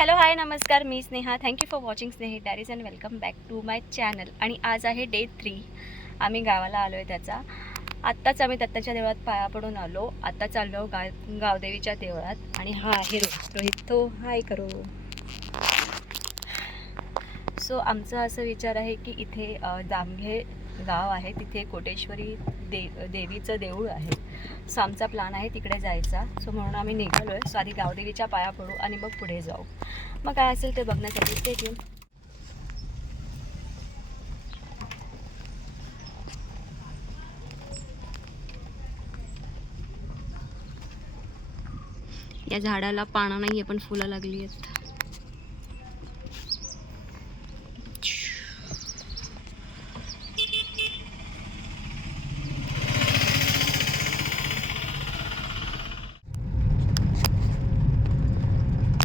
Hello hi नमस्कार, मी Sneha. Thank you for watching Snehi diaries and welcome back to my channel. आणि आज आहे डे 3. आम्ही गावाला आलो आहे त्याचा. आत्ताच आम्ही दत्ताच्या देवळात पाया पडून आलो. आता चाललो गावदेवीच्या देवळात. आणि हा आहे रोहित, तो हाय करो. सो आमचा असं विचार आहे की इथे जामघे गाव आहे, तिथे कोटेश्वरी देवीचं देऊळ आहे. सो आमचा प्लॅन आहे तिकडे जायचा. सो म्हणून आम्ही निघालो आहे. सो आधी गावदेवीच्या पाया पडू आणि मग पुढे जाऊ. मग काय असेल ते बघण्यासाठी स्टे ट्यून. या झाडाला पानं नाही आहे पण फुलं लागली आहेत.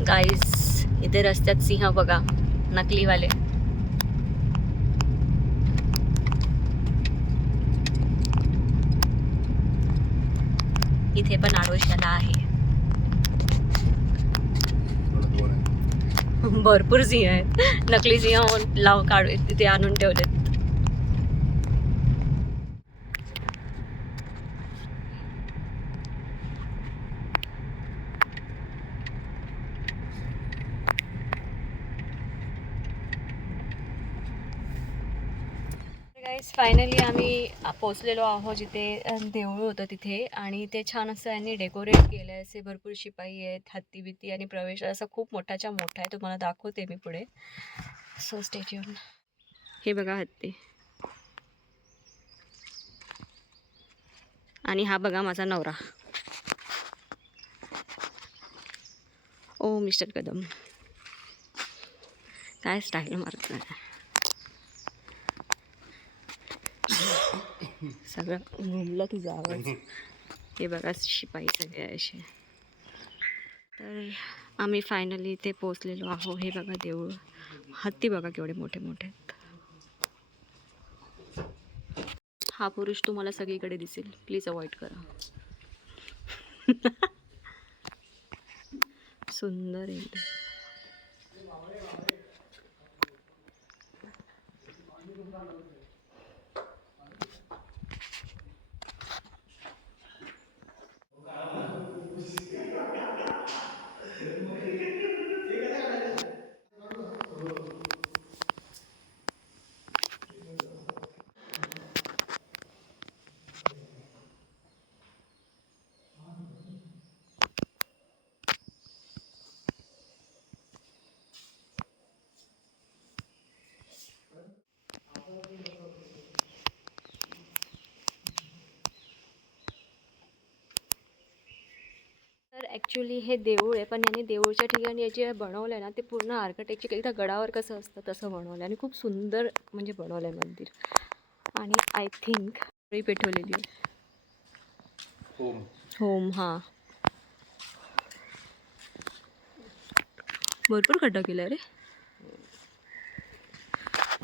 गाईस, इथे रस्त्यात सिंह बघा, नकलीवाले. इथे पण आडोशाला आहे. भरपूर सिंह आहेत. नकली सिंह लाव काढू तिथे आणून ठेवलेत. गाईस, फायनली आम्ही पोचलेलो आहोत जिथे देऊळ होतं तिथे. आणि ते छान असं यांनी डेकोरेट केलं आहे. असे भरपूर शिपाई आहेत, हत्ती बित्ती आणि प्रवेश असा खूप मोठाच्या मोठा आहे. तुम्हाला दाखवते मी पुढे. So stay tune. हे बघा हत्ती. आणि हा बघा माझा नवरा. ओ मिस्टर कदम, काय स्टाईल मारतोय. सगळं घुमलं तुझा आवाज. हे बघा शिपाई सगळे असे. तर आम्ही फायनली इथे पोचलेलो आहो. हे बघा देऊळ. हत्ती बघा केवढे मोठे मोठे आहेत. हा पुरुष तुम्हाला सगळीकडे दिसेल, प्लीज अवॉइड करा. सुंदर आहे. तर ॲक्च्युली हे देऊळ आहे, पण यांनी देऊळच्या ठिकाणी जे बनवलं आहे ना, ते पूर्ण आर्किटेक्चर एकदा गडावर कसं असतं तसं बनवलं आहे. आणि खूप सुंदर म्हणजे बनवलं आहे मंदिर. आणि आय थिंक पेटवलेली आहे. होम हां, भरपूर खड्डा केला रे.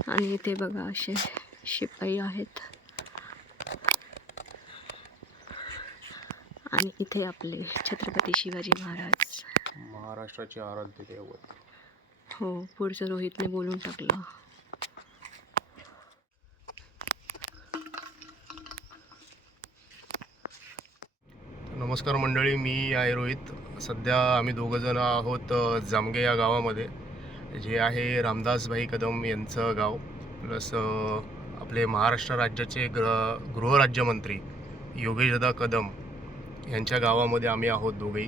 आणि इथे बघा असे शिपाई आहेत. आणि इथे आपले छत्रपती शिवाजी महाराज, महाराष्ट्राचे आराध्य दैवत. हो, पुढचं रोहितने बोलून टाकलं. नमस्कार मंडळी, मी आहे रोहित. सध्या आम्ही दोघंजण आहोत जामगे या गावामध्ये, जे आहे रामदासभाई कदम यांचं गाव. प्लस आपले महाराष्ट्र राज्याचे गृहराज्यमंत्री योगेशदादा कदम यांच्या गावामध्ये आम्ही आहोत दोघेही.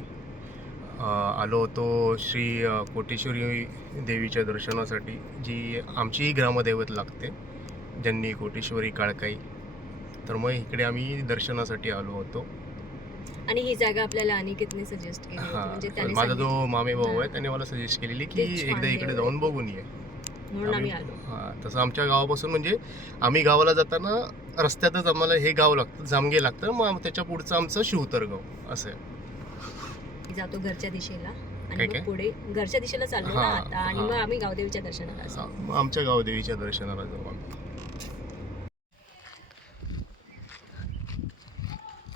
आलो होतो श्री कोटेश्वरी देवीच्या दर्शनासाठी, जी आमचीही ग्रामदैवत लागते, ज्यांनी कोटेश्वरी काळकाई. तर मग इकडे आम्ही दर्शनासाठी आलो होतो. आणि ही जागा आपल्याला अनिकेतने सजेस्ट केली होती. म्हणजे त्याने माझा जो मामे भाऊ आहे त्याने मला सजेस्ट केलेली की एकदा इकडे जाऊन बघून ये, म्हणून आम्ही आलो. तसं आमच्या गावापासून म्हणजे आम्ही गावाला जाताना रस्त्यातच आम्हाला हे गाव लागतं, जामगे लागतं. मग त्याच्या पुढचं आमचं शिवतर गाव असं आहे. जातो घरच्या दिशेला आणि मग पुढे घरच्या दिशेला चाललो ना आता. आणि मग आम्ही गावदेवीच्या दर्शनाला असतो. मग आमच्या गावदेवीच्या दर्शनाला जाऊ आम्ही.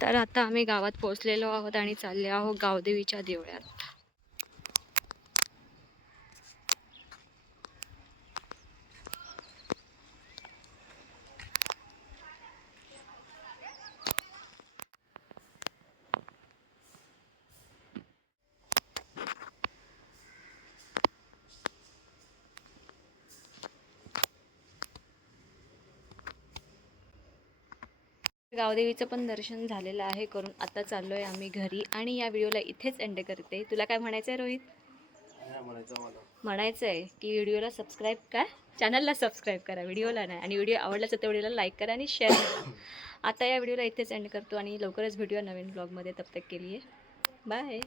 तर आता आम्ही गावात पोहोचलेलो आहोत आणि चालले आहोत गावदेवीच्या देवळात. गावदेवीचं पण दर्शन झालेलं आहे करून आता चाललो आहे आम्ही घरी आणि या व्हिडिओला इथेच एंड करते. तुला काय म्हणायचं आहे रोहित? म्हणायचं आहे की व्हिडिओला सबस्क्राईब काय चॅनलला सबस्क्राईब करा, व्हिडिओला नाही. आणि व्हिडिओ आवडला तर त्या व्हिडिओला लाईक करा आणि शेअर करा. आता या व्हिडिओला इथेच एंड करतो आणि लवकरच भेटूया नवीन ब्लॉगमध्ये. तब तक के लिए बाय.